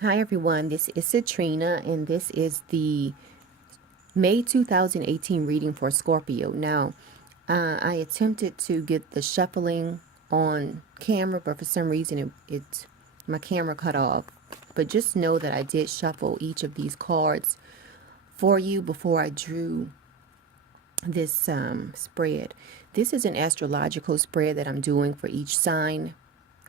Hi everyone, this is Citrina and this is the May 2018 reading for Scorpio. Now, I attempted to get the shuffling on camera, but for some reason my camera cut off. But just know that I did shuffle each of these cards for you before I drew this spread. This is an astrological spread that I'm doing for each sign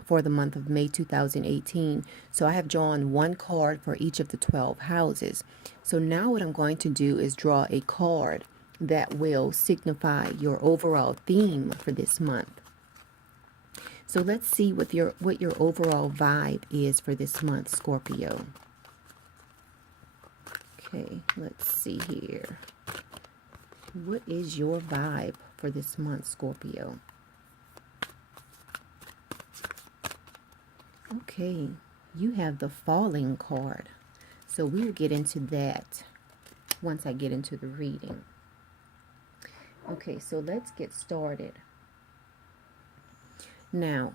for the month of May 2018. So I have drawn one card for each of the 12 houses. So now what I'm going to do is draw a card that will signify your overall theme for this month. So let's see what your overall vibe is for this month, Scorpio. Okay, let's see here. What is your vibe for this month, Scorpio? Okay, you have the falling card. So we'll get into that once I get into the reading. Okay, so let's get started. Now,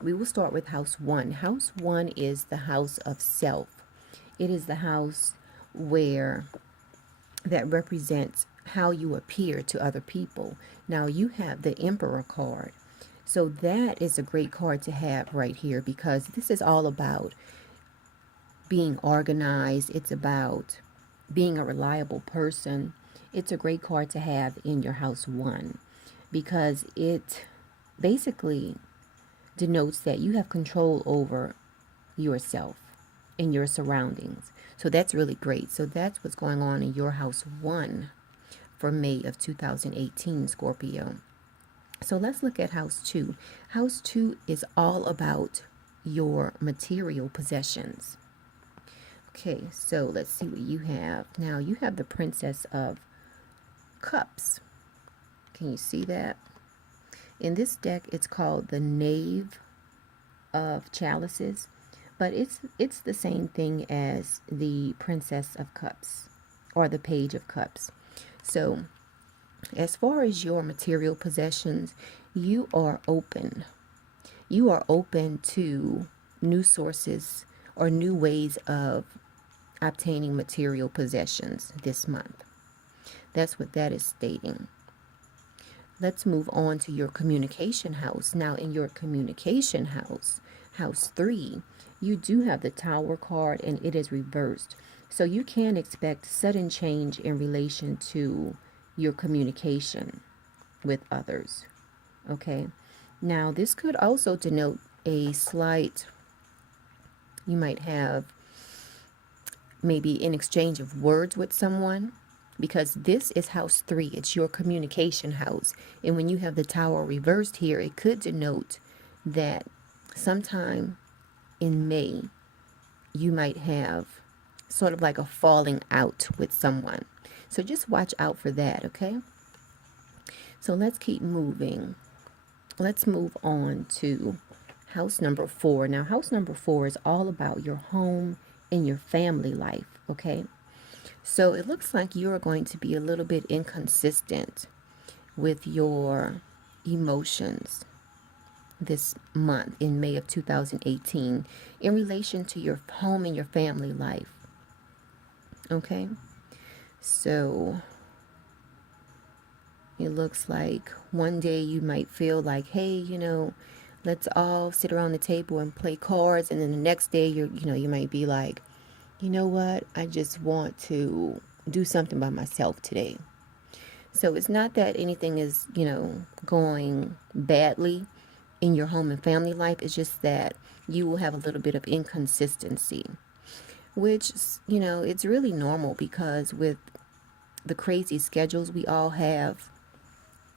we will start with house one. House one is the house of self. It is the house where that represents how you appear to other people. Now, you have the Emperor card. So that is a great card to have right here because this is all about being organized. It's about being a reliable person. It's a great card to have in your house one because it basically denotes that you have control over yourself and your surroundings. So that's really great. So that's what's going on in your house one for May of 2018, Scorpio. So let's look at house two. House two is all about your material possessions. Okay, so let's see what you have. Now you have the Princess of Cups. Can you see that? In this deck, it's called the Knave of Chalices, but it's the same thing as the Princess of Cups or the Page of Cups. So as far as your material possessions, you are open. You are open to new sources or new ways of obtaining material possessions this month. That's what that is stating. Let's move on to your communication house. Now, in your communication house, house three, you do have the Tower card and it is reversed. So you can expect sudden change in relation to your communication with others. Okay. Now, this could also denote a slight, you might have maybe an exchange of words with someone because this is house three. It's your communication house. And when you have the Tower reversed here, it could denote that sometime in May, you might have sort of like a falling out with someone. So just watch out for that, okay? So let's keep moving. Let's move on to house number four. Now, house number four is all about your home and your family life, okay? So it looks like you're going to be a little bit inconsistent with your emotions this month in May of 2018 in relation to your home and your family life. Okay? So it looks like one day you might feel like, hey, let's all sit around the table and play cards, and then the next day you might be like, you know what? I just want to do something by myself today. So it's not that anything is, going badly in your home and family life. It's just that you will have a little bit of inconsistency, which, it's really normal because with the crazy schedules we all have,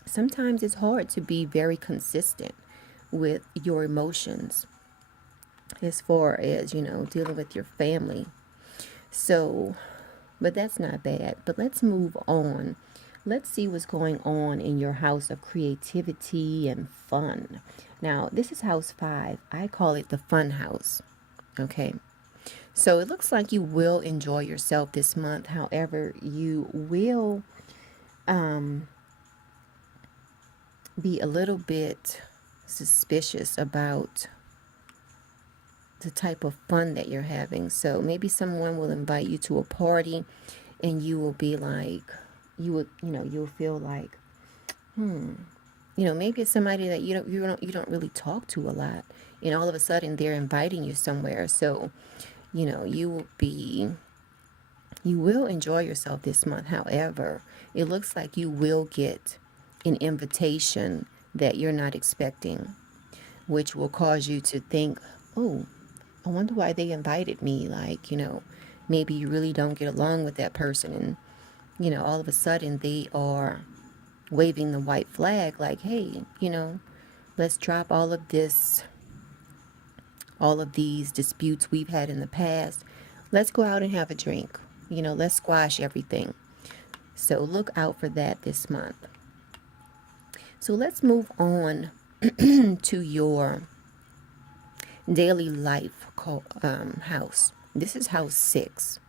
sometimes it's hard to be very consistent with your emotions as far as, dealing with your family. So, but that's not bad. But let's move on. Let's see what's going on in your house of creativity and fun. Now, this is house five. I call it the fun house. Okay. So it looks like you will enjoy yourself this month. However, you will be a little bit suspicious about the type of fun that you're having. So maybe someone will invite you to a party and you will be like, you'll feel like, maybe it's somebody that you don't really talk to a lot. And all of a sudden they're inviting you somewhere. So, you will enjoy yourself this month. However, it looks like you will get an invitation that you're not expecting, which will cause you to think, oh, I wonder why they invited me. Like, maybe you really don't get along with that person. And, all of a sudden they are waving the white flag like, hey, let's drop all of these disputes we've had in the past. Let's go out and have a drink. Let's squash everything. So look out for that this month. So let's move on to your daily life house. This is house 6.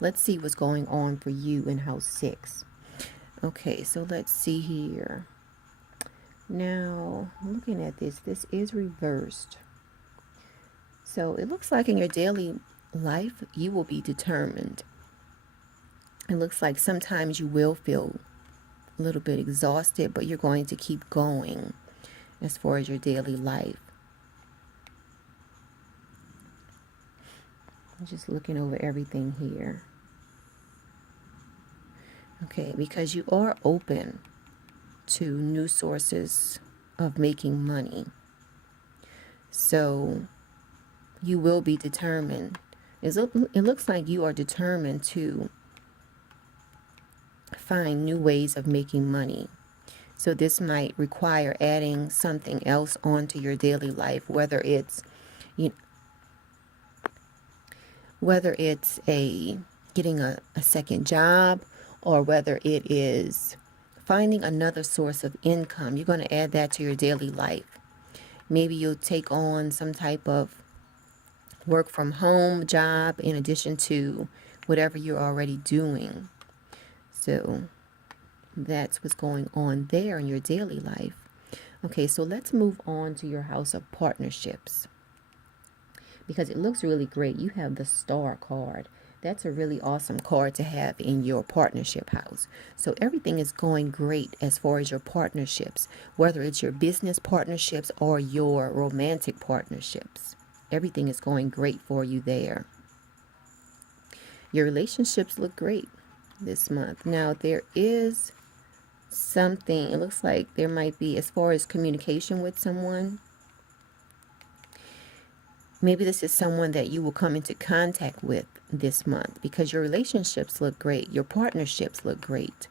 Let's see what's going on for you in house 6. Okay, so let's see here. Now, looking at this is reversed. So it looks like in your daily life, you will be determined. It looks like sometimes you will feel a little bit exhausted, but you're going to keep going as far as your daily life. I'm just looking over everything here. Okay, because you are open to new sources of making money. So you will be determined. It looks like you are determined to find new ways of making money. So this might require adding something else onto your daily life, whether it's getting a second job, or whether it is finding another source of income. You're going to add that to your daily life. Maybe you'll take on some type of work from home job in addition to whatever you're already doing. So that's what's going on there in your daily life. Okay, so let's move on to your house of partnerships, because it looks really great. You have the Star card. That's a really awesome card to have in your partnership house. So everything is going great as far as your partnerships, whether it's your business partnerships or your romantic partnerships. Everything is going great for you there. Your relationships look great this month. Now, there is something, it looks like there might be, as far as communication with someone, maybe this is someone that you will come into contact with this month, because your relationships look great. Your partnerships look great.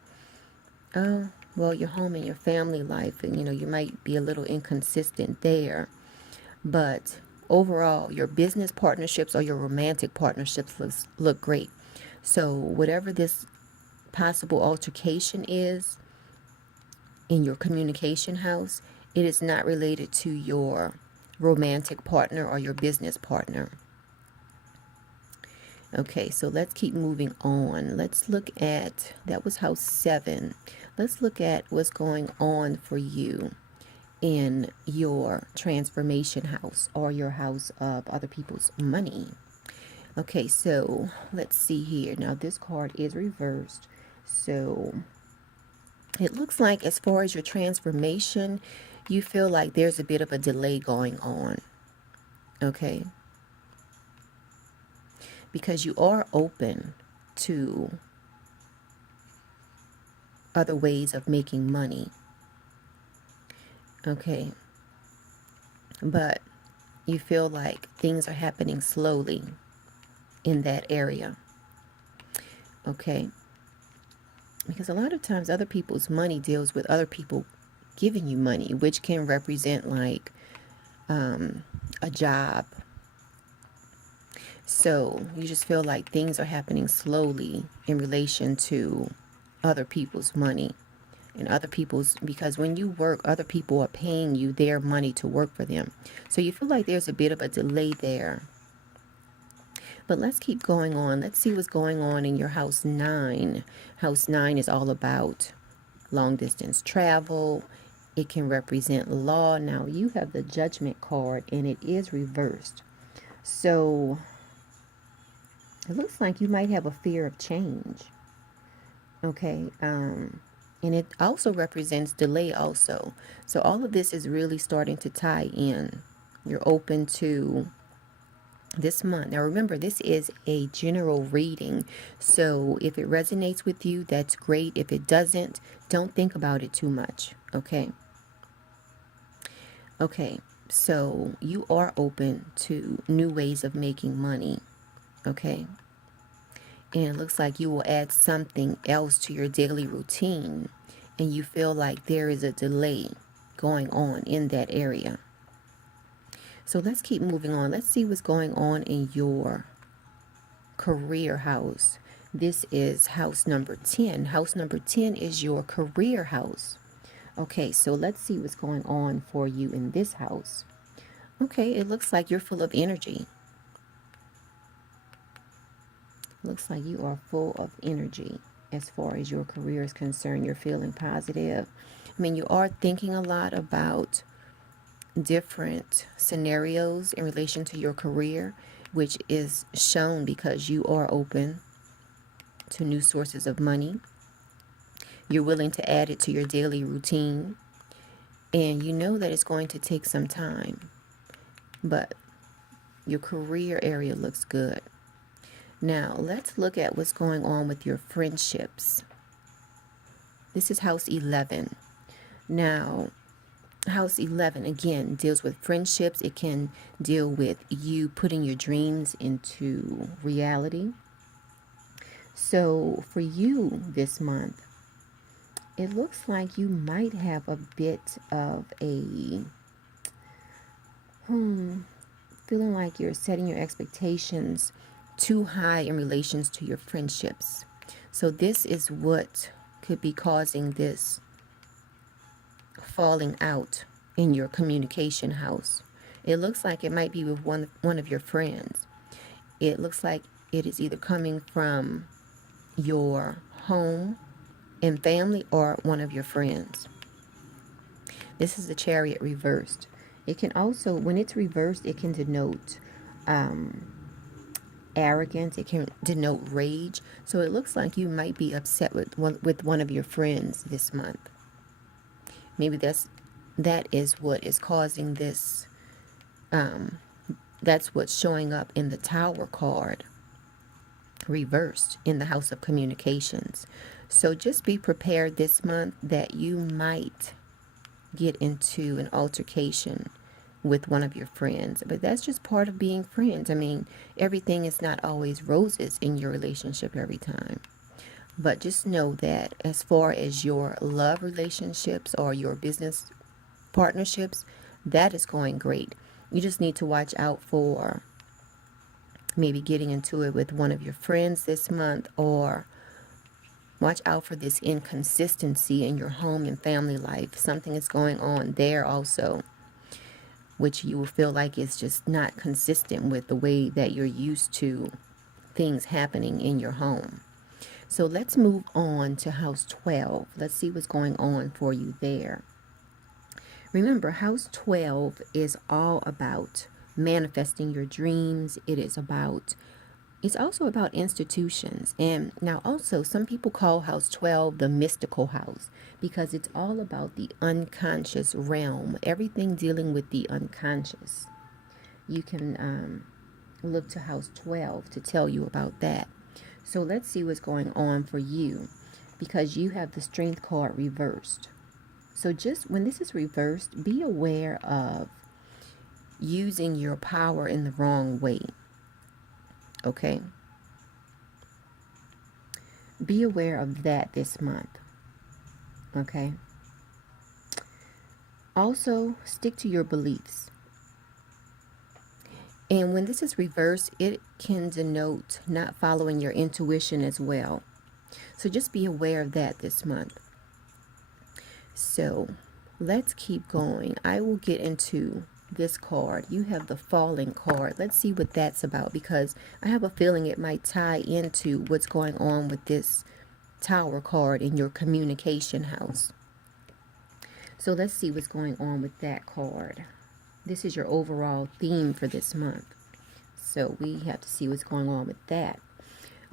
Oh, well, your home and your family life, and you might be a little inconsistent there. But overall, your business partnerships or your romantic partnerships look great. So whatever this possible altercation is in your communication house, it is not related to your romantic partner or your business partner. Okay, so let's keep moving on. Let's look at, that was house 7. Let's look at what's going on for you in your transformation house, or your house of other people's money. Okay, so let's see here. Now this card is reversed. So it looks like as far as your transformation, you feel like there's a bit of a delay going on. Okay? Because you are open to other ways of making money. Okay? But you feel like things are happening slowly in that area. Okay? Because a lot of times other people's money deals with other people giving you money, which can represent like a job. So you just feel like things are happening slowly in relation to other people's money and other people's, because when you work, other people are paying you their money to work for them. So you feel like there's a bit of a delay there. But let's keep going on. Let's see what's going on in your house 9. House 9 is all about long distance travel. It can represent law. Now you have the Judgment card and it is reversed. So it looks like you might have a fear of change. Okay. And it also represents delay also. So all of this is really starting to tie in. You're open to this month. Now remember, this is a general reading. So if it resonates with you, that's great. If it doesn't, don't think about it too much. Okay. Okay. So you are open to new ways of making money. Okay. And it looks like you will add something else to your daily routine, and you feel like there is a delay going on in that area. So let's keep moving on. Let's see what's going on in your career house. This is house number 10. House number 10 is your career house. Okay, so let's see what's going on for you in this house. Okay, it looks like you're full of energy. Looks like you are full of energy as far as your career is concerned. You're feeling positive. I mean, you are thinking a lot about different scenarios in relation to your career, which is shown because you are open to new sources of money. You're willing to add it to your daily routine, and you know that it's going to take some time, but your career area looks good. Now, let's look at what's going on with your friendships. This is house 11. Now, house 11, again, deals with friendships. It can deal with you putting your dreams into reality. So, for you this month, it looks like you might have a bit of a feeling like you're setting your expectations too high in relations to your friendships. So this is what could be causing this falling out in your communication house. It looks like it might be with one of your friends. It looks like it is either coming from your home and family or one of your friends. This is the Chariot reversed. It can also, when it's reversed, it can denote arrogance. It can denote rage. So it looks like you might be upset with one of your friends this month. Maybe that is what is causing this. That's what's showing up in the Tower card, reversed in the House of Communications. So just be prepared this month that you might get into an altercation with one of your friends. But that's just part of being friends. I mean, everything is not always roses in your relationship every time. But just know that as far as your love relationships or your business partnerships, that is going great. You just need to watch out for maybe getting into it with one of your friends this month, or watch out for this inconsistency in your home and family life. Something is going on there also, which you will feel like is just not consistent with the way that you're used to things happening in your home. So let's move on to house 12. Let's see what's going on for you there. Remember, house 12 is all about manifesting your dreams. It's also about institutions. And now also some people call house 12 the mystical house because it's all about the unconscious realm, everything dealing with the unconscious. You can look to house 12 to tell you about that. So let's see what's going on for you, because you have the Strength card reversed. So just when this is reversed, be aware of using your power in the wrong way. Okay? Be aware of that this month. Okay? Also, stick to your beliefs. And when this is reversed, it can denote not following your intuition as well. So just be aware of that this month. So let's keep going. I will get into this card. You have the Falling card. Let's see what that's about, because I have a feeling it might tie into what's going on with this Tower card in your communication house. So let's see what's going on with that card. This is your overall theme for this month. So we have to see what's going on with that.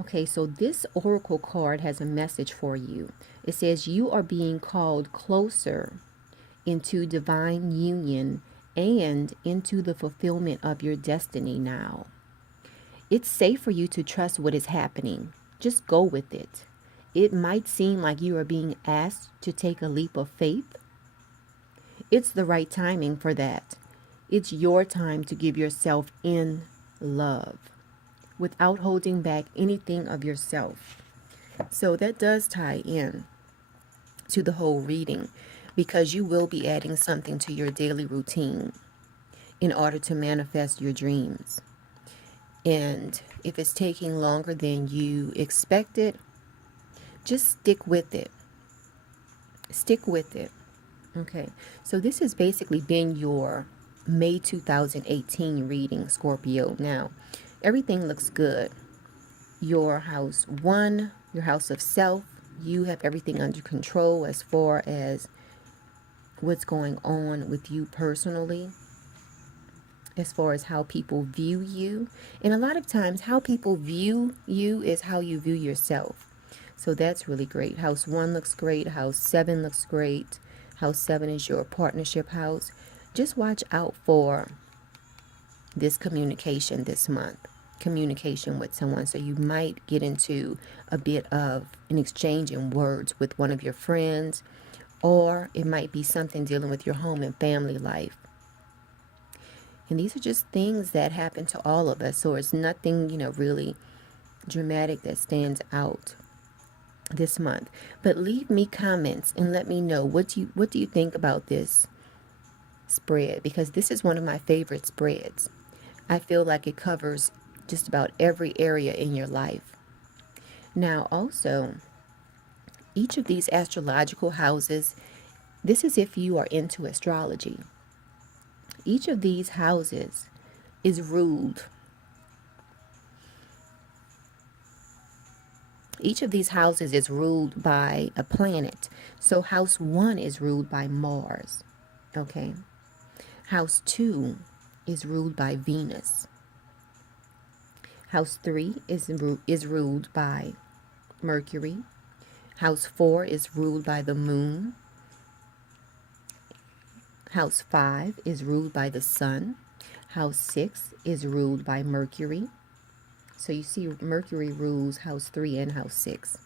Okay, so this oracle card has a message for you. It says you are being called closer into divine union and into the fulfillment of your destiny now. It's safe for you to trust what is happening. Just go with it. It might seem like you are being asked to take a leap of faith. It's the right timing for that. It's your time to give yourself in love without holding back anything of yourself. So that does tie in to the whole reading, because you will be adding something to your daily routine in order to manifest your dreams. And if it's taking longer than you expected, just stick with it. Stick with it. Okay, so this has basically been your May 2018 reading, Scorpio. Now, everything looks good. Your house 1, your house of self, you have everything under control as far as what's going on with you personally, as far as how people view you. And a lot of times how people view you is how you view yourself. So that's really great. House 1 looks great. House 7 looks great. House 7 is your partnership house. Just watch out for this communication this month. Communication with someone. So you might get into a bit of an exchange in words with one of your friends, or it might be something dealing with your home and family life. And these are just things that happen to all of us. So it's nothing, really dramatic that stands out this month. But leave me comments and let me know what do you think about this spread, because this is one of my favorite spreads. I feel like it covers just about every area in your life. Now also, each of these astrological houses, this is if you are into astrology. Each of these houses is ruled. Each of these houses is ruled by a planet. So house 1 is ruled by Mars. Okay. House 2 is ruled by Venus. House 3 is ruled by Mercury. House 4 is ruled by the Moon. House 5 is ruled by the Sun. House 6 is ruled by Mercury. So you see, Mercury rules house 3 and house 6.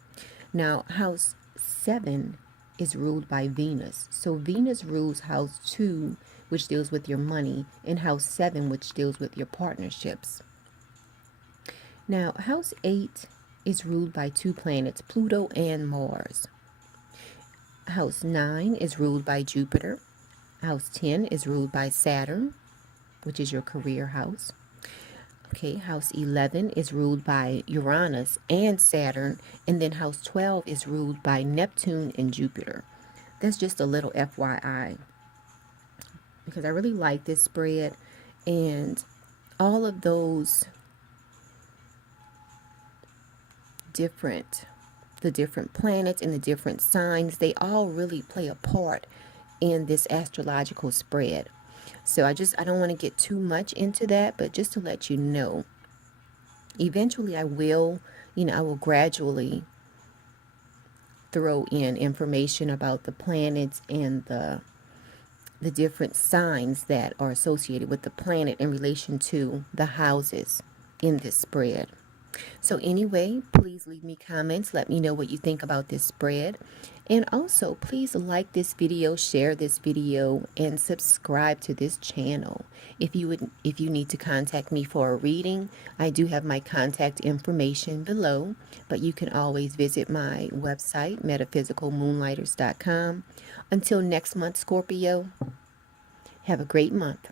Now, house 7 is ruled by Venus. So Venus rules house 2, which deals with your money, and house 7, which deals with your partnerships. Now, house 8 is ruled by 2 planets, Pluto and Mars. House 9 is ruled by Jupiter. House 10 is ruled by Saturn, which is your career house. Okay, house 11 is ruled by Uranus and Saturn, and then house 12 is ruled by Neptune and Jupiter. That's just a little FYI, because I really like this spread, and all of those the different planets and the different signs, they all really play a part in this astrological spread. So I don't want to get too much into that, but just to let you know, eventually I will gradually throw in information about the planets and the different signs that are associated with the planet in relation to the houses in this spread. So anyway, please leave me comments. Let me know what you think about this spread. And also, please like this video, share this video, and subscribe to this channel. If you need to contact me for a reading, I do have my contact information below, but you can always visit my website, metaphysicalmoonlighters.com. Until next month, Scorpio, have a great month.